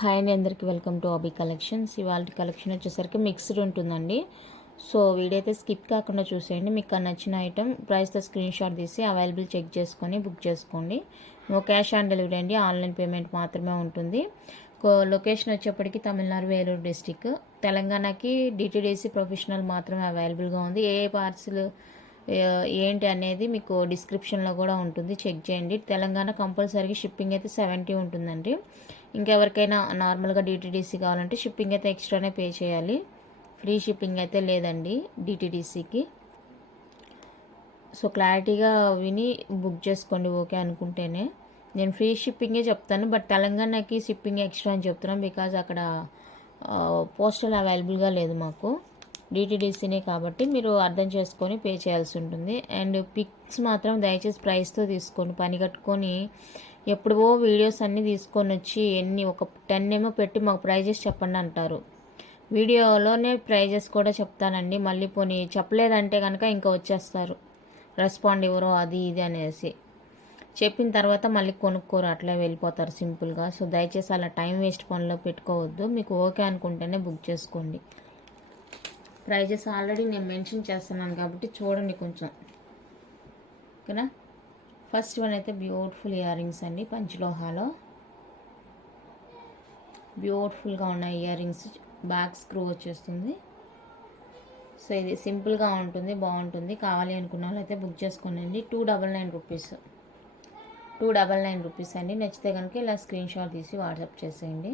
Hi అండి, అందరికీ welcome to అబీ collections. ఇవాళ కలెక్షన్ వచ్చేసరికి మిక్స్డ్ ఉంటుందండి. సో వీడియో అయితే స్కిప్ కాకుండా చూసేయండి. మీకు నచ్చిన ఐటమ్ ప్రైస్తో స్క్రీన్ షాట్ తీసి అవైలబుల్ చెక్ చేసుకొని బుక్ చేసుకోండి. నో క్యాష్ ఆన్ డెలివరీ అండి, ఆన్లైన్ పేమెంట్ మాత్రమే ఉంటుంది. లొకేషన్ వచ్చేప్పటికి తమిళనాడు వేలూరు డిస్టిక్. తెలంగాణకి డిటీడీసీ ప్రొఫెషనల్ మాత్రమే అవైలబుల్గా ఉంది. ఏ పార్సిల్ ఏంటి అనేది మీకు డిస్క్రిప్షన్లో కూడా ఉంటుంది, చెక్ చేయండి. తెలంగాణ కంపల్సరీగా షిప్పింగ్ అయితే 70 ఉంటుందండి. ఇంకెవరికైనా నార్మల్గా డిటీడీసీ కావాలంటే షిప్పింగ్ అయితే ఎక్స్ట్రానే పే చేయాలి. ఫ్రీ షిప్పింగ్ అయితే లేదండి డిటీడీసీకి. సో క్లారిటీగా విని బుక్ చేసుకోండి ఓకే అనుకుంటేనే. నేను ఫ్రీ షిప్పింగే చెప్తాను, బట్ తెలంగాణకి షిప్పింగ్ ఎక్స్ట్రా అని చెప్తున్నాను బికాజ్ అక్కడ పోస్టల్ అవైలబుల్గా లేదు మాకు, డిటీడీసీనే కాబట్టి మీరు అర్థం చేసుకొని పే చేయాల్సి ఉంటుంది. అండ్ పిక్స్ మాత్రం దయచేసి ప్రైస్తో తీసుకోండి. పని కట్టుకొని ఎప్పుడో వీడియోస్ అన్నీ తీసుకొని వచ్చి ఒక 10 ఏమో పెట్టి మాకు ప్రైజెస్ చెప్పండి అంటారు. వీడియోలోనే ప్రైజెస్ కూడా చెప్తానండి, మళ్ళీ పోనీ చెప్పలేదంటే కనుక ఇంకా వచ్చేస్తారు, రెస్పాండ్ ఇవ్వరు అది ఇది అనేసి. చెప్పిన తర్వాత మళ్ళీ కొనుక్కోరు, అట్లా వెళ్ళిపోతారు సింపుల్గా. సో దయచేసి అలా టైం వేస్ట్ పనిలో పెట్టుకోవద్దు. మీకు ఓకే అనుకుంటేనే బుక్ చేసుకోండి. ప్రైజెస్ ఆల్రెడీ నేను మెన్షన్ చేస్తున్నాను కాబట్టి చూడండి కొంచెం, ఓకేనా. ఫస్ట్ వన్ అయితే బ్యూటిఫుల్ ఇయర్ రింగ్స్ అండి, పంచలోహాలో బ్యూటిఫుల్గా ఉన్న ఇయర్ రింగ్స్. బ్యాక్ స్క్రూ వచ్చేస్తుంది. సో ఇది సింపుల్గా ఉంటుంది, బాగుంటుంది. కావాలి అనుకున్న వాళ్ళు అయితే బుక్ చేసుకోండి. 299 రూపీస్, 299 రూపీస్ అండి. నచ్చితే కనుక ఇలా స్క్రీన్ షాట్ తీసి వాట్సాప్ చేసేయండి.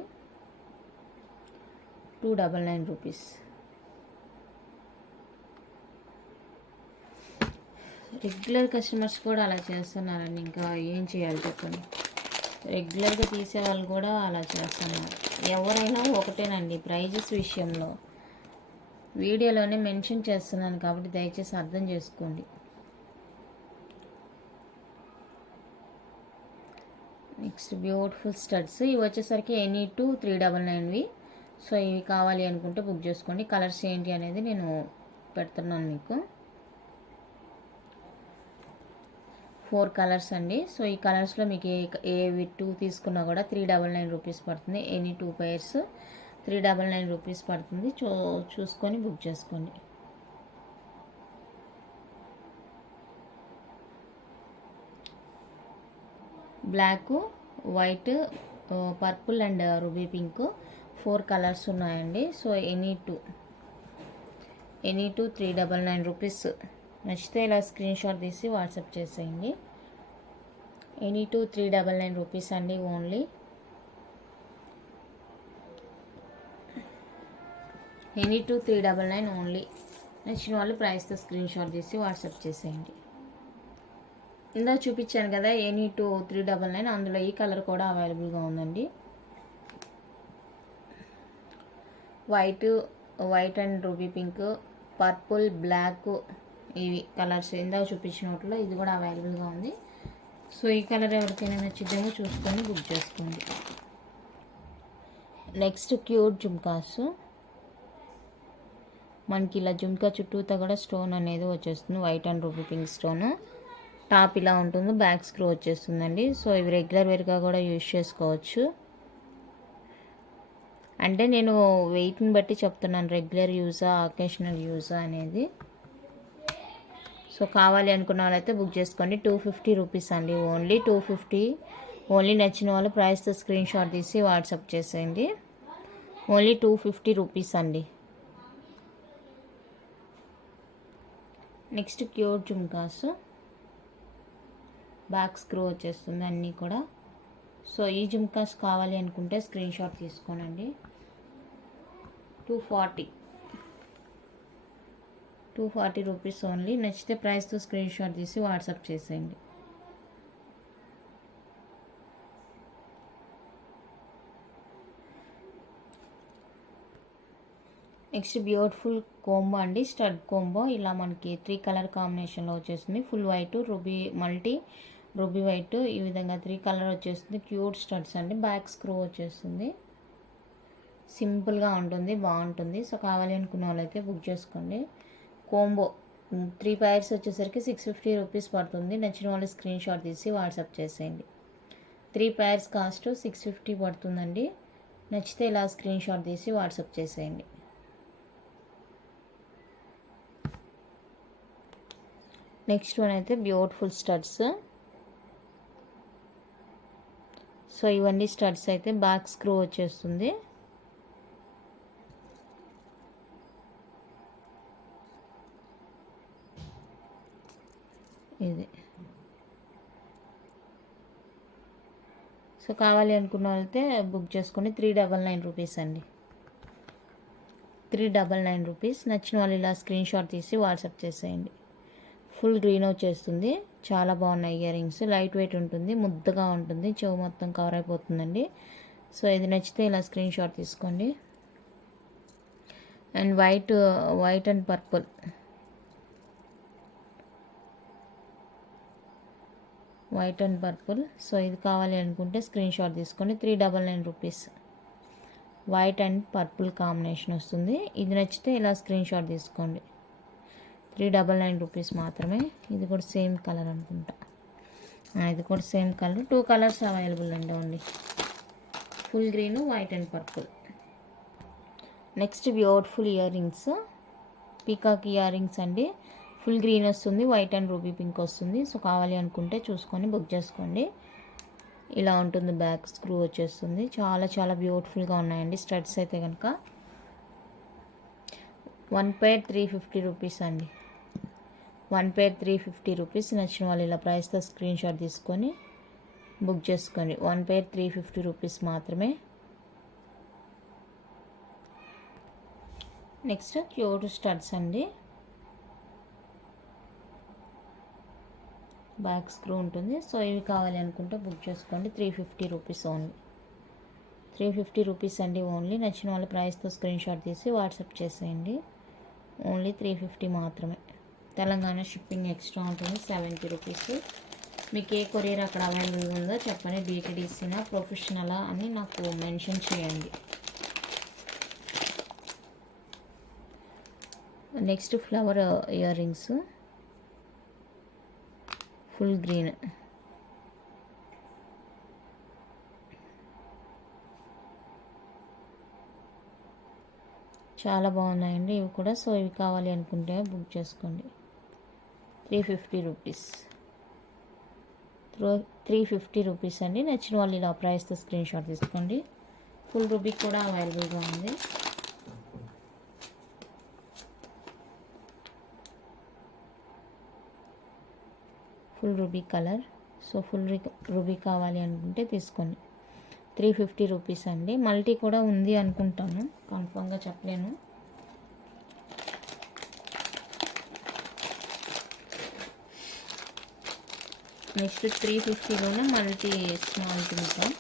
299 రూపీస్. రెగ్యులర్ కస్టమర్స్ కూడా అలా చేస్తున్నారండి, ఇంకా ఏం చేయాలి చెప్పండి. రెగ్యులర్గా తీసే వాళ్ళు కూడా అలా చేస్తున్నారు. ఎవరైనా ఒకటేనండి ప్రైజెస్ విషయంలో. వీడియోలోనే మెన్షన్ చేస్తున్నాను కాబట్టి దయచేసి అర్థం చేసుకోండి. Next beautiful studs. ఇవి వచ్చేసరికి ఎనీ 399వి. సో ఇవి కావాలి అనుకుంటే బుక్ చేసుకోండి. కలర్స్ ఏంటి అనేది నేను పెడుతున్నాను మీకు. 4 కలర్స్ అండి. సో ఈ కలర్స్లో మీకు ఏ 2 తీసుకున్నా కూడా 399 రూపీస్ పడుతుంది. ఎనీ 2 పైర్స్ 399 రూపీస్ పడుతుంది. చూసుకొని బుక్ చేసుకోండి. Black, white, purple and ruby pink 4 colours ఉన్నాయండి. So any 2 399 rupees. నచ్చితే ఇలా స్క్రీన్ షాట్ తీసి వాట్సాప్ చేసేయండి. ఎనీ 399 రూపీస్ అండి ఓన్లీ. Any 399 only. నచ్చిన వాళ్ళు ప్రైస్తో స్క్రీన్ షాట్ తీసి వాట్సాప్ చేసేయండి. ఇందా చూపించాను కదా ఎనీ 399, అందులో ఈ కలర్ కూడా అవైలబుల్గా ఉందండి. White and ruby pink, purple, black, ఇవి కలర్స్ ఇందా చూపించిన వాటిలో ఇది కూడా అవైలబుల్గా ఉంది. సో ఈ కలర్ ఎవరికైనా నచ్చిద్దేమో చూసుకొని బుక్ చేసుకోండి. Next cute jhumkas. మనకి ఇలా జుమ్కా చుట్టూతో కూడా స్టోన్ అనేది వచ్చేస్తుంది, white and ruby pink stone. Top ఇలా ఉంటుంది, బ్యాక్ స్క్రూ వచ్చేస్తుందండి. సో ఇవి రెగ్యులర్ వేర్గా కూడా యూజ్ చేసుకోవచ్చు. అంటే నేను వెయిట్ని బట్టి చెప్తున్నాను, రెగ్యులర్ యూజా అకేషనల్ యూజా అనేది. సో కావాలి అనుకున్న వాళ్ళైతే బుక్ చేసుకోండి. 250 రూపీస్ అండి ఓన్లీ. 250 ఓన్లీ. నచ్చిన వాళ్ళు ప్రైస్తో స్క్రీన్ షాట్ తీసి వాట్సాప్ చేసేయండి. ఓన్లీ 250 రూపీస్ అండి. Next cute jhumkas. Back screw వచ్చేస్తుంది అన్నీ కూడా. సో ఈ జుమ్కాస్ కావాలి అనుకుంటే స్క్రీన్ షాట్ తీసుకోనండి. 240 rupees only. నచ్చితే ప్రైస్తో స్క్రీన్ షాట్ తీసి వాట్సాప్ చేసేయండి. నెక్స్ట్ బ్యూటిఫుల్ కోంబో అండి, స్టడ్ కోంబో. ఇలా మనకి 3 కలర్ కాంబినేషన్లో వచ్చేస్తుంది. Full white, ruby multi, ruby white, ఈ విధంగా 3 కలర్ వచ్చేస్తుంది. క్యూట్ స్టడ్స్ అండి. బ్యాక్ స్క్రూ వచ్చేస్తుంది. సింపుల్గా ఉంటుంది, బాగుంటుంది. సో కావాలి అనుకున్న వాళ్ళైతే బుక్ చేసుకోండి. కోంబో 3 పైర్స్ వచ్చేసరికి 650 రూపీస్ పడుతుంది. నచ్చిన వాళ్ళు స్క్రీన్ షాట్ తీసి వాట్సాప్ చేసేయండి. 3 పైర్స్ కాస్ట్ 650 పడుతుందండి. నచ్చితే ఇలా స్క్రీన్ షాట్ తీసి వాట్సాప్ చేసేయండి. నెక్స్ట్ వన్ అయితే బ్యూటిఫుల్ స్టడ్స్. సో ఇవన్నీ స్టడ్స్ అయితే బ్యాక్ స్క్రూ వచ్చేస్తుంది. ఇది సో కావాలి అనుకున్న వాళ్ళైతే బుక్ చేసుకోండి. 399 రూపీస్ అండి. 399 రూపీస్. నచ్చిన వాళ్ళు ఇలా స్క్రీన్ షాట్ తీసి వాట్సాప్ చేసేయండి. ఫుల్ గ్రీన్ వచ్చేస్తుంది. చాలా బాగున్నాయి ఇయర్ రింగ్స్. లైట్ వెయిట్ ఉంటుంది, ముద్దగా ఉంటుంది, చెవు మొత్తం కవర్ అయిపోతుందండి. సో ఇది నచ్చితే ఇలా స్క్రీన్ షాట్ తీసుకోండి. And white and purple, white and purple. So ఇది కావాలి అనుకుంటే స్క్రీన్ షాట్ తీసుకోండి. 399 rupees. White and purple combination వస్తుంది. ఇది నచ్చితే ఇలా స్క్రీన్ షాట్ తీసుకోండి. 399 రూపీస్ మాత్రమే. ఇది కూడా సేమ్ కలర్ అనుకుంటా. ఇది కూడా సేమ్ కలర్. 2 కలర్స్ అవైలబుల్ అండి. Full green, white and purple. Next beautiful ear rings, peacock ear rings అండి. ఫుల్ గ్రీన్ వస్తుంది, వైట్ అండ్ రూబీ పింక్ వస్తుంది. సో కావాలి అనుకుంటే చూసుకొని బుక్ చేసుకోండి. ఇలా ఉంటుంది, బ్యాక్ స్క్రూ వచ్చేస్తుంది. చాలా చాలా బ్యూటిఫుల్గా ఉన్నాయండి స్టడ్స్ అయితే కనుక. 1 pair 350 రూపీస్ అండి. 1 pair 350 రూపీస్. నచ్చిన వాళ్ళు ఇలా ప్రైస్తో స్క్రీన్ షాట్ తీసుకొని బుక్ చేసుకోండి. 1 pair 350 రూపీస్ మాత్రమే. నెక్స్ట్ క్యూట్ స్టడ్స్ అండి. బ్యాక్ స్క్రూ ఉంటుంది. సో ఇవి కావాలి అనుకుంటే బుక్ చేసుకోండి. 350 రూపీస్ ఓన్లీ. 350 రూపీస్ అండి ఓన్లీ. నచ్చిన వాళ్ళ ప్రైస్తో స్క్రీన్ షాట్ తీసి వాట్సాప్ చేసేయండి. ఓన్లీ 350 మాత్రమే. తెలంగాణ షిప్పింగ్ ఎక్స్ట్రా ఉంటుంది, 70 రూపీస్. మీకు ఏ కొరియర్ అక్కడ అవైలబుల్ ఉందో చెప్పండి. డిటిడిసినా, ప్రొఫెషనలా అని నాకు మెన్షన్ చేయండి. Next flower ear rings, full green. చాలా బాగున్నాయండి ఇవి కూడా. సో ఇవి కావాలి అనుకుంటే బుక్ చేసుకోండి. 350 రూపీస్. 350 రూపీస్ అండి. నచ్చిన వాళ్ళు ఇలా ప్రైస్తో స్క్రీన్ షాట్ తీసుకోండి. ఫుల్ రూబీ కూడా అవైలబుల్గా ఉంది. Full ruby colour. So full ruby కావాలి అనుకుంటే తీసుకోండి. 350 రూపీస్ అండి. మల్టీ కూడా ఉంది అనుకుంటాను, కన్ఫర్మ్గా చెప్పలేను. నెక్స్ట్ 350లోనే మల్టీ స్మాల్ తింటాం.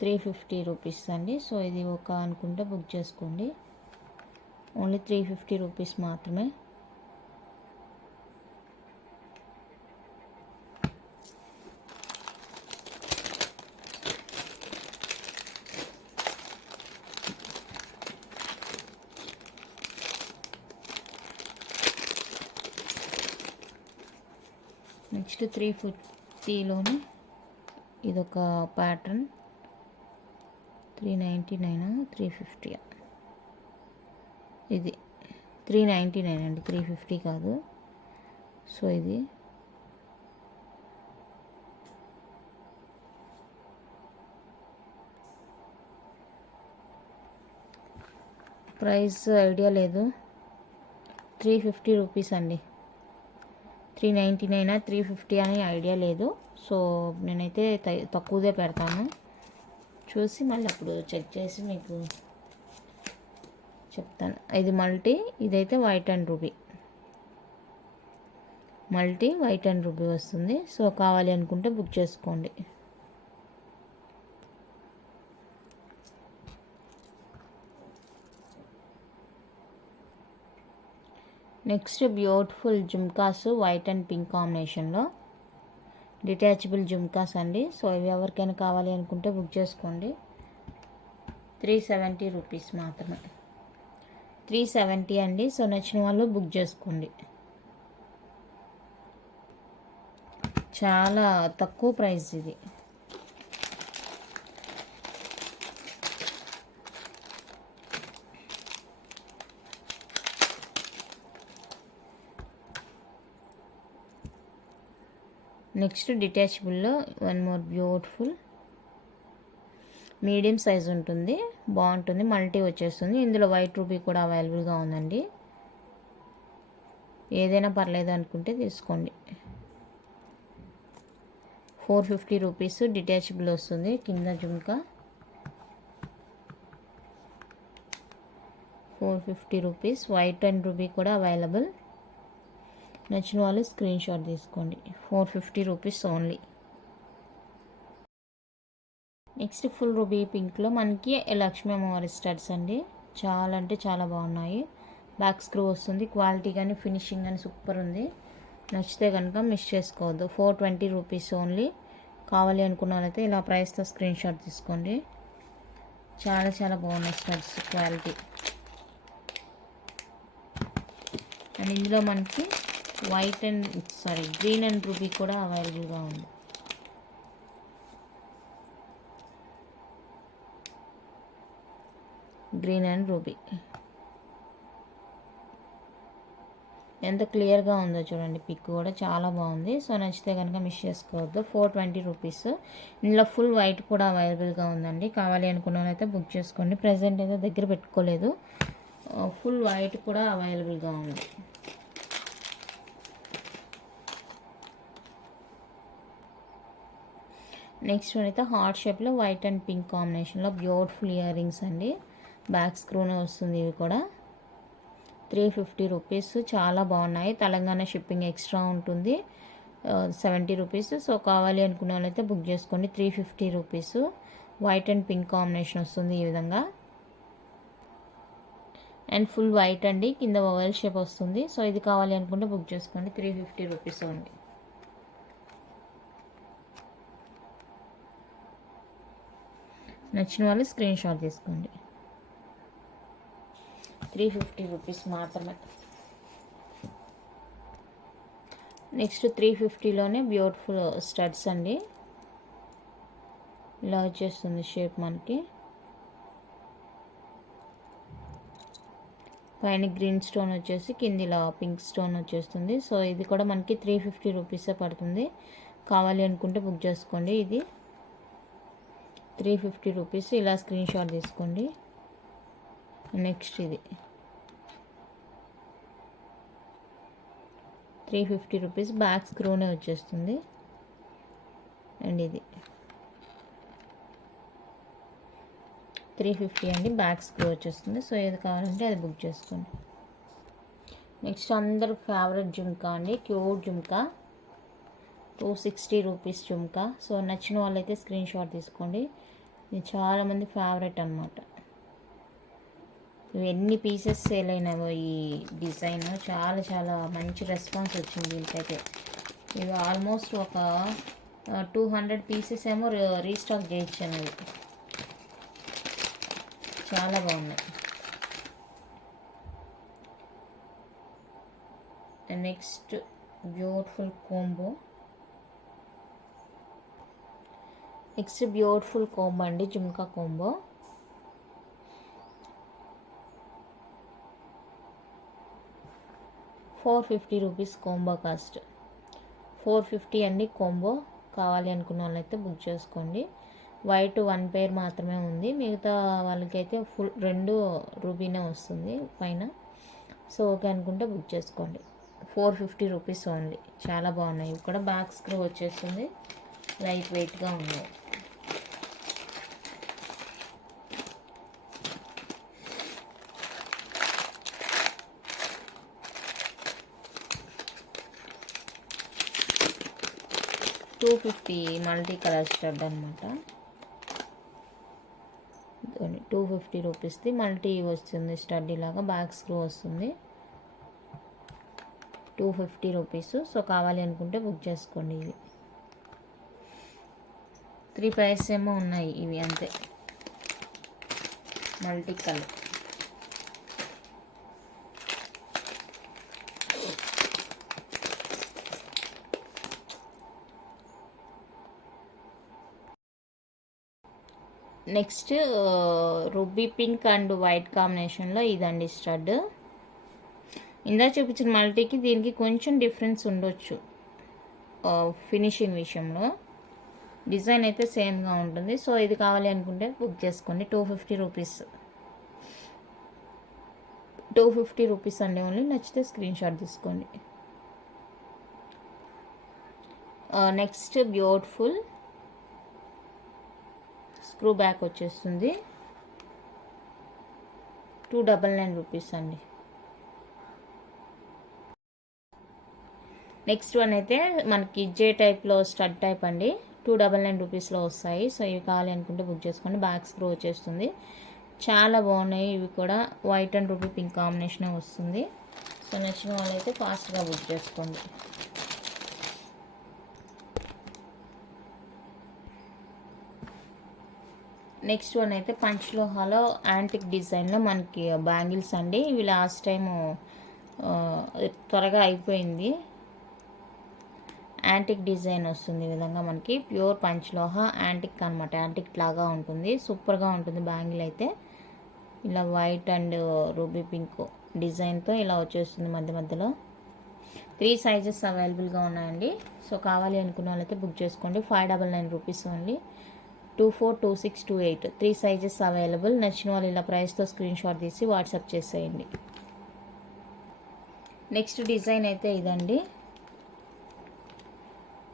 $350 రూపీస్ అండి. సో ఇది ఒక అనుకుంటే బుక్ చేసుకోండి. ఓన్లీ 350 రూపీస్ మాత్రమే. నెక్స్ట్ 350లోనే ఇదొక ప్యాటర్న్. 399 350. ఇది 399 అండి, 350 కాదు. సో ఇది ప్రైస్ ఐడియా లేదు. 350 రూపీస్ అండి. 399 350 అని ఐడియా లేదు. సో నేనైతే తక్కువదే పెడతాను. చూసి మళ్ళీ అప్పుడు చెక్ చేసి మీకు చెప్తాను. ఇది మల్టీ, ఇదైతే white and ruby. Multi white and ruby వస్తుంది. సో కావాలి అనుకుంటే బుక్ చేసుకోండి. Next beautiful jhumkas, white and pink కాంబినేషన్లో డిటాచబుల్ జుమ్కాస్ అండి. సో ఇవి ఎవరికైనా కావాలి అనుకుంటే బుక్ చేసుకోండి. 370 రూపీస్ మాత్రమే. 370 అండి. సో నచ్చిన వాళ్ళు బుక్ చేసుకోండి. చాలా తక్కువ ప్రైస్ ఇది. నెక్స్ట్ డిటాచబుల్లో one more beautiful medium size ఉంటుంది, బాగుంటుంది, మల్టీ వచ్చేస్తుంది. ఇందులో వైట్ రూబీ కూడా అవైలబుల్గా ఉందండి. ఏదైనా పర్లేదు అనుకుంటే తీసుకోండి. 450 రూపీస్ డిటాచబుల్ వస్తుంది. కింద jhumka 450 rupees. White and ruby కూడా అవైలబుల్. నచ్చిన వాళ్ళు స్క్రీన్ షాట్ తీసుకోండి. 450 rupees only. Next full ruby పింక్లో మనకి లక్ష్మీ అమ్మవారి స్టడ్స్ అండి. చాలా అంటే చాలా బాగున్నాయి. బ్యాక్ స్క్రూ వస్తుంది. క్వాలిటీ కానీ ఫినిషింగ్ కానీ సూపర్ ఉంది. నచ్చితే కనుక మిస్ చేసుకోవద్దు. 420 రూపీస్ ఓన్లీ. కావాలి అనుకున్న వాళ్ళైతే ఇలా ప్రైస్తో స్క్రీన్ షాట్ తీసుకోండి. చాలా చాలా బాగున్నాయి స్టడ్స్ క్వాలిటీ. అండ్ ఇందులో మనకి white and green and ruby కూడా అవైలబుల్గా ఉంది. గ్రీన్ అండ్ రూబీ ఎంత క్లియర్గా ఉందో చూడండి. పిక్ కూడా చాలా బాగుంది. సో నచ్చితే కనుక మిస్ చేసుకోవద్దు. 420 రూపీస్. ఇందులో ఫుల్ వైట్ కూడా అవైలబుల్గా ఉందండి. కావాలి అనుకున్న వాళ్ళైతే బుక్ చేసుకోండి. ప్రజెంట్ అయితే దగ్గర పెట్టుకోలేదు. ఫుల్ వైట్ కూడా అవైలబుల్గా ఉంది. నెక్స్ట్ వన్ అయితే హార్ట్ షేప్లో వైట్ అండ్ పింక్ కాంబినేషన్లో బ్యూటిఫుల్ ఇయర్ రింగ్స్ అండి. బ్యాక్ స్క్రూనే వస్తుంది. ఇవి కూడా 350 రూపీస్. చాలా బాగున్నాయి. తెలంగాణ షిప్పింగ్ ఎక్స్ట్రా ఉంటుంది. 70 రూపీస్. సో కావాలి అనుకున్న వాళ్ళైతే బుక్ చేసుకోండి. 350 rupees. White and pink combination వస్తుంది ఈ విధంగా. అండ్ ఫుల్ వైట్ అండి. కింద ఓవెల్ షేప్ వస్తుంది. సో ఇది కావాలి అనుకుంటే బుక్ చేసుకోండి. 350 రూపీస్ ఉంది. నచ్చిన వాళ్ళు స్క్రీన్ షాట్ తీసుకోండి. 350 రూపీస్ మాత్రమే. నెక్స్ట్ 350లోనే బ్యూటిఫుల్ స్టడ్స్ అండి. ఇలా వచ్చేస్తుంది షేప్ మనకి. పైన గ్రీన్ స్టోన్ వచ్చేసి కింద ఇలా పింక్ స్టోన్ వచ్చేస్తుంది. సో ఇది కూడా మనకి 350 రూపీసే పడుతుంది. కావాలి అనుకుంటే బుక్ చేసుకోండి. ఇది 350 రూపీస్. ఇలా స్క్రీన్ షాట్ తీసుకోండి. నెక్స్ట్ ఇది 350 రూపీస్. బ్యాక్ స్క్రూనే వచ్చేస్తుంది. అండ్ ఇది 350 అండి. బ్యాక్ స్క్రూ వచ్చేస్తుంది. సో ఏది కావాలంటే అది బుక్ చేసుకోండి. నెక్స్ట్ అందరు ఫేవరెట్ జుమ్కా అండి. Cute jhumka 260 rupees jhumka. So నచ్చిన వాళ్ళైతే స్క్రీన్ షాట్ తీసుకోండి. ఇది చాలామంది ఫేవరెట్ అనమాట. ఇవి ఎన్ని పీసెస్ సేల్ అయినావో ఈ డిజైన్. చాలా చాలా మంచి రెస్పాన్స్ వచ్చింది దీనికైతే. ఇవి ఆల్మోస్ట్ ఒక 200 పీసెస్ ఏమో రీస్టాక్ చేయించాను. ఇవి చాలా బాగున్నాయి. Next beautiful combo. Next beautiful combo అండి. జుమ్కా కోంబో 450 రూపీస్ కోంబో కాస్ట్. 450 అండి కోంబో. కావాలి అనుకున్న వాళ్ళైతే బుక్ చేసుకోండి. వైట్ 1 పేర్ మాత్రమే ఉంది. మిగతా వాళ్ళకైతే ఫుల్ 2 రూబీనే వస్తుంది పైన. సో ఓకే అనుకుంటే బుక్ చేసుకోండి. 450 రూపీస్ ఓన్లీ. చాలా బాగున్నాయి. ఇవి కూడా బ్యాక్ స్క్రూ వచ్చేస్తుంది. లైట్ వెయిట్గా ఉన్నాయి. $250 మల్టీ కలర్ స్టడ్ అనమాట. 250 రూపీస్ది మల్టీ వస్తుంది స్టడ్. ఇలాగా బ్యాక్ స్క్రూ వస్తుంది. 250 రూపీస్. సో కావాలి అనుకుంటే బుక్ చేసుకోండి. ఇవి 3 పైర్స్ ఏమో ఉన్నాయి. ఇవి అంతే multi colour. Next ruby pink and white కాంబినేషన్లో ఇదండి స్టడ్. ఇందా చూపించిన మల్టీకి దీనికి కొంచెం డిఫరెన్స్ ఉండొచ్చు ఫినిషింగ్ విషయంలో. డిజైన్ అయితే సేమ్గా ఉంటుంది. సో ఇది కావాలి అనుకుంటే బుక్ చేసుకోండి. 250 రూపీస్, 250 రూపీస్ అండి ఓన్లీ. నచ్చితే స్క్రీన్ షాట్ తీసుకోండి. నెక్స్ట్ బ్యూటిఫుల్ స్క్రూ బ్యాక్ వచ్చేస్తుంది. 299 రూపీస్ అండి. నెక్స్ట్ వన్ అయితే మనకి జే టైప్లో స్టడ్ టైప్ అండి. 299 రూపీస్లో వస్తాయి. సో ఇవి కావాలి అనుకుంటే బుక్ చేసుకోండి. బ్యాక్ స్క్రూ వచ్చేస్తుంది. చాలా బాగున్నాయి ఇవి కూడా. వైట్ అండ్ రూబీ పింక్ కాంబినేషనే వస్తుంది. సో నచ్చిన వాళ్ళైతే ఫాస్ట్గా బుక్ చేసుకోండి. నెక్స్ట్ వన్ అయితే పంచలోహాలో యాంటిక్ డిజైన్లో మనకి బ్యాంగిల్స్ అండి. ఇవి లాస్ట్ టైము త్వరగా అయిపోయింది. యాంటిక్ డిజైన్ వస్తుంది ఈ విధంగా మనకి. ప్యూర్ పంచలోహ యాంటిక్ అనమాట. యాంటిక్ లాగా ఉంటుంది. సూపర్గా ఉంటుంది బ్యాంగిల్ అయితే. ఇలా వైట్ అండ్ రూబీ పింక్ డిజైన్తో ఇలా వచ్చేస్తుంది మధ్య మధ్యలో. 3 సైజెస్ అవైలబుల్గా ఉన్నాయండి. సో కావాలి అనుకున్న వాళ్ళైతే బుక్ చేసుకోండి. 599 రూపీస్ ఓన్లీ. 24, 26, 28 3 sizes available. నచ్చిన వాళ్ళు ఇలా ప్రైస్తో స్క్రీన్ షాట్ తీసి వాట్సాప్ చేసేయండి. నెక్స్ట్ డిజైన్ అయితే ఇదండి.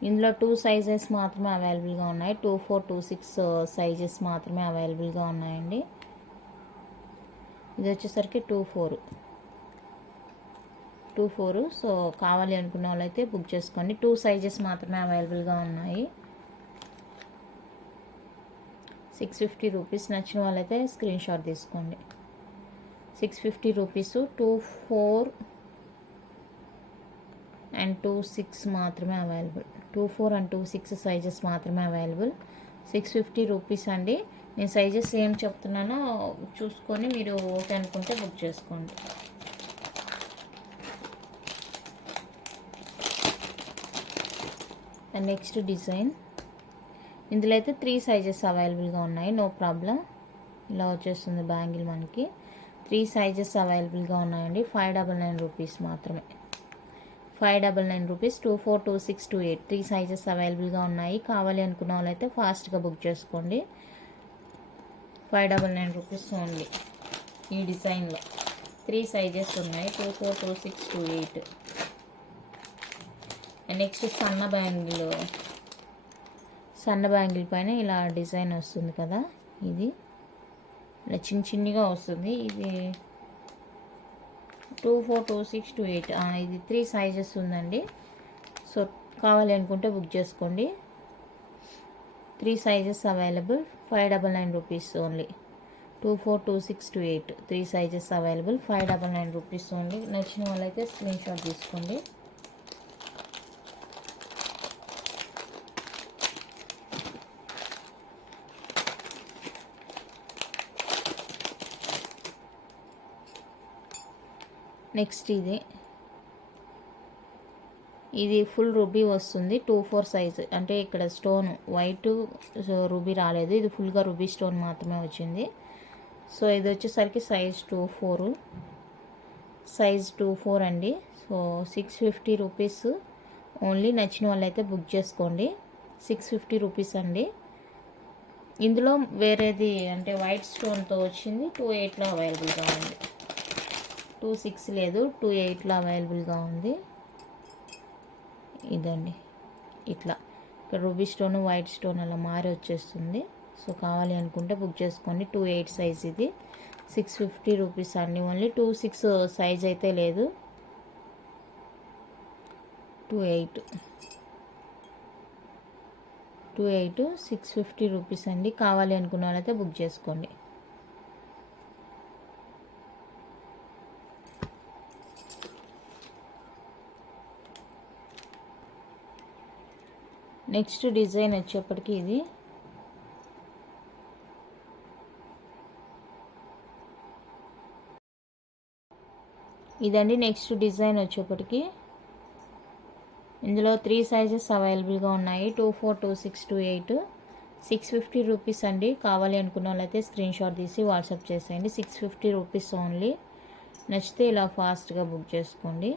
ఇందులో 2 సైజెస్ మాత్రమే అవైలబుల్గా ఉన్నాయి. 24, 26 సైజెస్ మాత్రమే అవైలబుల్గా ఉన్నాయండి. ఇది వచ్చేసరికి 24. సో కావాలి అనుకున్న వాళ్ళైతే బుక్ చేసుకోండి. 2 సైజెస్ మాత్రమే అవైలబుల్గా ఉన్నాయి. 650 రూపీస్. నచ్చిన వాళ్ళైతే స్క్రీన్ షాట్ తీసుకోండి. 650 రూపీస్. 24 అండ్ 26 మాత్రమే అవైలబుల్. 24 అండ్ 26 సైజెస్ మాత్రమే అవైలబుల్. 650 రూపీస్ అండి. నేను సైజెస్ ఏం చెప్తున్నానో చూసుకొని మీరు ఓకే అనుకుంటే బుక్ చేసుకోండి. And next design. ఇందులో అయితే 3 సైజెస్ అవైలబుల్గా ఉన్నాయి. No problem. ఇలా వచ్చేస్తుంది బ్యాంగిల్ మనకి. 3 సైజెస్ అవైలబుల్గా ఉన్నాయండి. 599 రూపీస్ మాత్రమే. 599 రూపీస్. 24, 26, 28 3 సైజెస్ అవైలబుల్గా ఉన్నాయి. కావాలి అనుకున్న వాళ్ళైతే ఫాస్ట్గా బుక్ చేసుకోండి. 599 రూపీస్ ఓన్లీ. ఈ డిజైన్లో 3 సైజెస్ ఉన్నాయి. 24, 26, 28. అండ్ నెక్స్ట్ సన్న బ్యాంగిల్ పైన ఇలా డిజైన్ వస్తుంది కదా. ఇది ఇలా చిన్నగా వస్తుంది. ఇది 24, 26, 28 ఇది 3 సైజెస్ ఉందండి. సో కావాలి అనుకుంటే బుక్ చేసుకోండి. 3 sizes available. 599 rupees only. 24, 26, 28 3 sizes available. 599 rupees only. నచ్చిన వాళ్ళైతే స్క్రీన్ షాట్ తీసుకోండి. నెక్స్ట్ ఇది ఫుల్ రూబీ వస్తుంది. 24 సైజ్. అంటే ఇక్కడ స్టోన్ వైట్ రూబీ రాలేదు. ఇది ఫుల్గా రూబీ స్టోన్ మాత్రమే వచ్చింది. సో ఇది వచ్చేసరికి సైజ్ 24 అండి. So 650 rupees only. నచ్చిన వాళ్ళైతే బుక్ చేసుకోండి. 650 రూపీస్ అండి. ఇందులో వేరేది అంటే వైట్ స్టోన్తో వచ్చింది 28లో అవైలబుల్గా ఉంది. 26 లేదు, 28లో అవైలబుల్గా ఉంది. ఇదండి ఇట్లా ఇక్కడ రూబీ స్టోన్ వైట్ స్టోన్ అలా మారి వచ్చేస్తుంది. సో కావాలి అనుకుంటే బుక్ చేసుకోండి. 28 సైజ్ ఇది. 650 రూపీస్ అండి ఓన్లీ. 26 సైజ్ అయితే లేదు. 28 650 రూపీస్ అండి. కావాలి అనుకున్న వాళ్ళైతే బుక్ చేసుకోండి. నెక్స్ట్ డిజైన్ వచ్చేప్పటికి ఇదండి. నెక్స్ట్ డిజైన్ వచ్చేప్పటికి ఇందులో 3 సైజెస్ అవైలబుల్గా ఉన్నాయి. 24, 26, 28 650 రూపీస్ అండి. కావాలి అనుకున్న వాళ్ళైతే స్క్రీన్ షాట్ తీసి వాట్సాప్ చేసేయండి. 650 రూపీస్ ఓన్లీ. నచ్చితే ఇలా ఫాస్ట్గా బుక్ చేసుకోండి.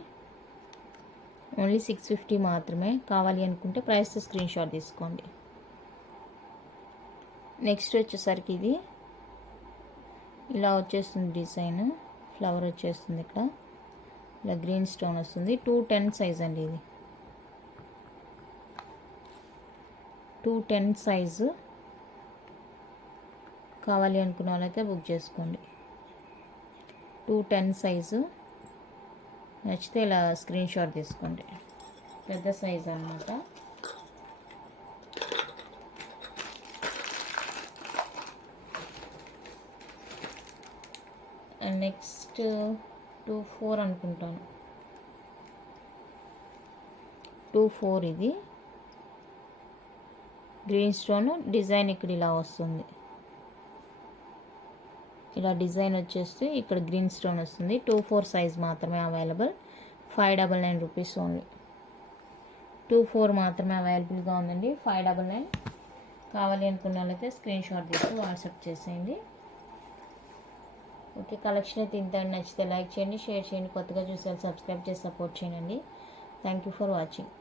ఓన్లీ 650 మాత్రమే. కావాలి అనుకుంటే ప్రైస్తో స్క్రీన్ షాట్ తీసుకోండి. నెక్స్ట్ వచ్చేసరికి ఇది ఇలా వచ్చేస్తుంది డిజైన్. ఫ్లవర్ వచ్చేస్తుంది ఇక్కడ. ఇలా గ్రీన్ స్టోన్ వస్తుంది. 210 సైజ్ అండి ఇది. 210 సైజు. కావాలి అనుకున్న వాళ్ళైతే బుక్ చేసుకోండి. 210 సైజు. నచ్చితే ఇలా స్క్రీన్ షాట్ తీసుకోండి. పెద్ద సైజ్ అన్నమాట. అండ్ నెక్స్ట్ 24 అనుకుంటాను. 24 ఇది. గ్రీన్ స్టోన్ డిజైన్ ఇక్కడ ఇలా వస్తుంది. ఇలా డిజైన్ వచ్చేసి ఇక్కడ గ్రీన్ స్టోన్ వస్తుంది. 24 సైజ్ మాత్రమే అవైలబుల్. 599 rupees only. 24 మాత్రమే అవైలబుల్గా ఉందండి. 599. కావాలి అనుకున్న వాళ్ళైతే స్క్రీన్ షాట్ తీసి వాట్సాప్ చేసేయండి. ఓకే, కలెక్షన్ అయితే ఇంత. నచ్చితే లైక్ చేయండి, షేర్ చేయండి. కొత్తగా చూసే సబ్స్క్రైబ్ చేసి సపోర్ట్ చేయండి. Thank you for watching.